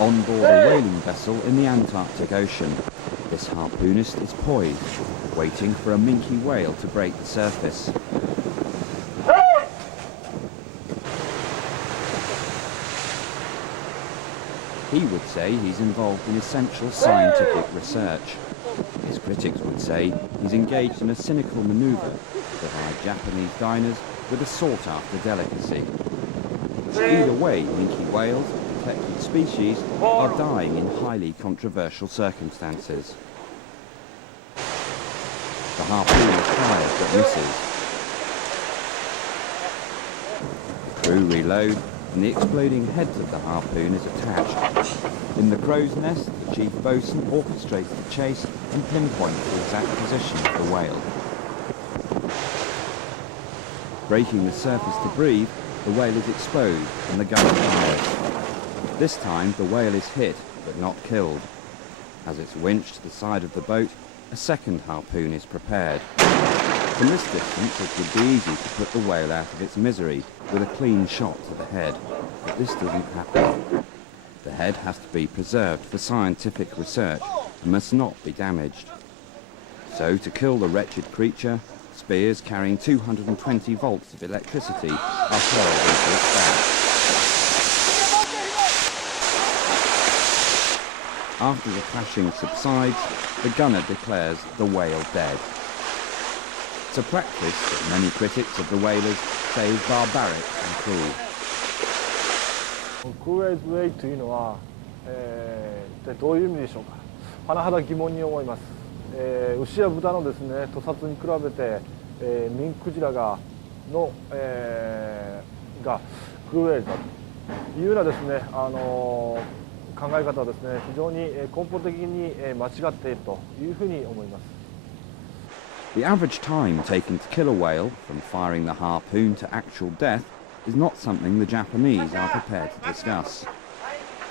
On board a whaling vessel in the Antarctic Ocean, this harpoonist is poised, waiting for a minke whale to break the surface. He would say he's involved in essential scientific research. His critics would say he's engaged in a cynical maneuver to provide Japanese diners with a sought-after delicacy. Either way, minke whales, a protected species, are dying in highly controversial circumstances. The harpoon fires but misses. The crew reload, and the exploding heads of the harpoon is attached. In the crow's nest, the chief boatswain orchestrates the chase and pinpoints the exact position of the whale. Breaking the surface to breathe, the whale is exposed and the gun fires. This time, the whale is hit, but not killed. As it's winched to the side of the boat, a second harpoon is prepared. From this distance, it would be easy to put the whale out of its misery with a clean shot to the head, but this doesn't happen. The head has to be preserved for scientific research and must not be damaged. So, to kill the wretched creature, spears carrying 220 volts of electricity are hurled into its back. After the crashing subsides, the gunner declares the whale dead. It's a practice that many critics of the whalers say is barbaric and cruel. クールエイズウェイというのは、一体どういう意味でしょうか。甚だ疑問に思います。牛や豚のですね屠殺に比べて、ミンクジラがクルーエイズだというようなですね考え方はですね非常に根本的に間違っているというふうに思います。The average time taken to kill a whale, from firing the harpoon to actual death, is not something the Japanese are prepared to discuss.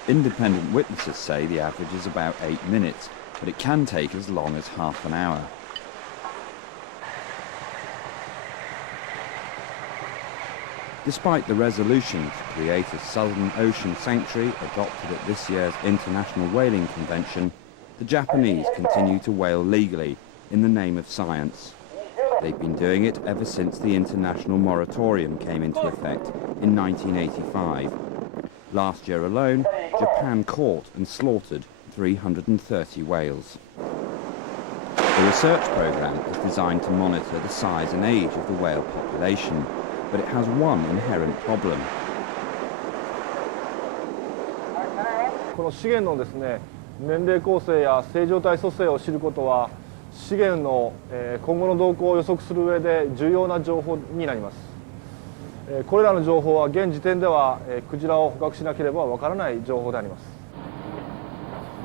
Independent witnesses say the average is about 8 minutes, but it can take as long as half an hour. Despite the resolution to create a Southern Ocean sanctuary adopted at this year's International Whaling Convention, the Japanese continue to whale legally in the name of science. They've been doing it ever since the international moratorium came into effect in 1985. Last year alone, Japan caught and slaughtered 330 whales. The research program is designed to monitor the size and age of the whale population, but it has one inherent problem. この資源のですね、年齢構成や正常体組成を知ることは、資源の今後の動向を予測する上で重要な情報になります。これらの情報は現時点ではクジラを捕獲しなければわからない情報であります。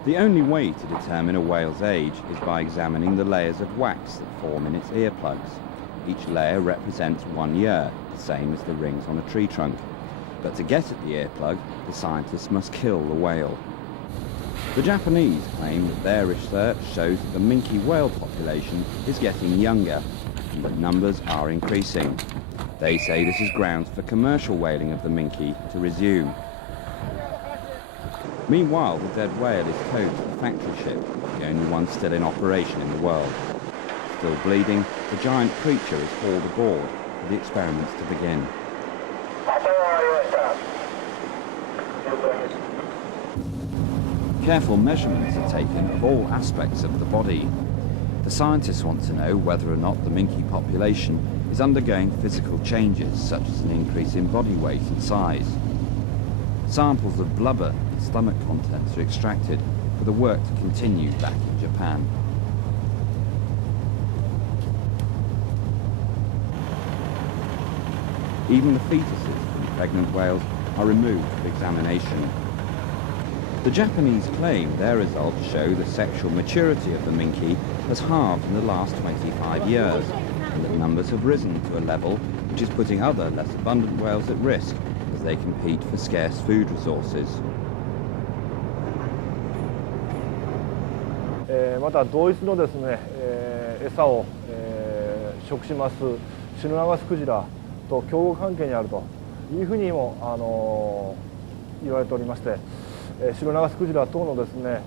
The only way to determine a whale's age is by examining the layers of wax that form in its earplugs. Each layer represents 1 year, the same as the rings on a tree trunk. But to get at the earplug, the scientists must kill the whale. The Japanese claim that their research shows that the minke whale population is getting younger and that numbers are increasing. They say this is grounds for commercial whaling of the minke to resume. Meanwhile, the dead whale is towed to the factory ship, the only one still in operation in the world. Still bleeding, the giant creature is hauled aboard for the experiments to begin. Careful measurements are taken of all aspects of the body. The scientists want to know whether or not the minke population is undergoing physical changes, such as an increase in body weight and size. Samples of blubber and stomach contents are extracted for the work to continue back in Japan. Even the fetuses from pregnant whales are removed for examination. The Japanese claim their results show the sexual maturity of the minke has halved in the last 25 years, and that numbers have risen to a level which is putting other less abundant whales at risk as they compete for scarce food resources. また同一のですね、餌を、食しますシノナガスクジラと競合関係にあるというふうにも言われておりまして、シロナガスクジラ等のですね、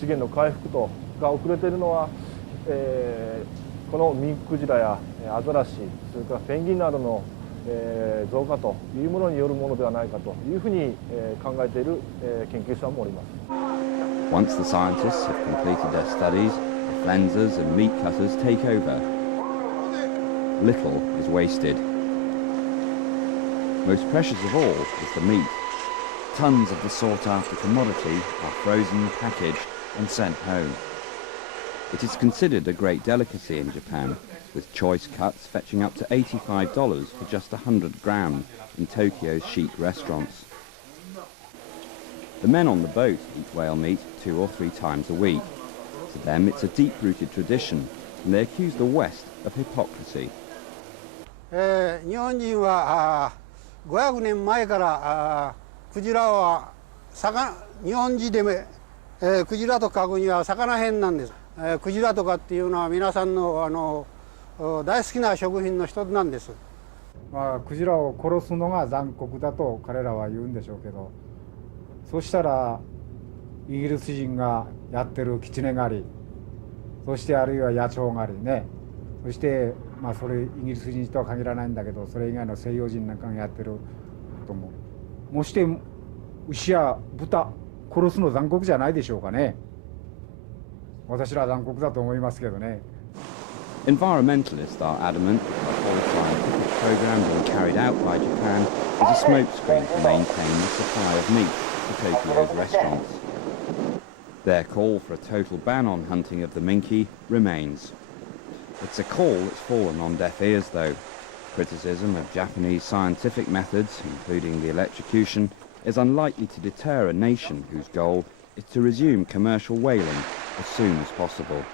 資源の回復とが遅れているのは、このミンククジラやアザラシ、それからペンギンなどの増加というものによるものではないかというふうに考えている研究者もおります。Once the scientists have completed their studies, the flensers and meat cutters take over. Little is wasted. Most precious of all is the meat. Tons of the sought-after commodity are frozen, packaged and sent home. It is considered a great delicacy in Japan, with choice cuts fetching up to $85 for just 100 grams in Tokyo's chic restaurants. The men on the boat eat whale meat 2 or 3 times a week. To them it's a deep-rooted tradition, and they accuse the West of hypocrisy. 日本人は500年前からクジラは日本人でも、クジラと書くには魚編なんです。クジラとかっていうのは皆さんの大好きな食品の一つなんです。クジラを殺すのが残酷だと彼らは言うんでしょうけど、そしたらイギリス人がやってるキツネ狩り、そしてあるいは野鳥狩りね、そしてそれイギリス人とは限らないんだけど、それ以外の西洋人なんかがやってることも、もして牛や豚殺すの残酷じゃないでしょうかね。私らは残酷だと思いますけどね。Environmentalists are adamant that the whole scientific program being carried out by Japan is a smokescreen to maintain the supply of meat to Tokyo's restaurants. Their call for a total ban on hunting of the minke remains. It's a call that's fallen on deaf ears, though. Criticism of Japanese scientific methods, including the electrocution, is unlikely to deter a nation whose goal is to resume commercial whaling as soon as possible.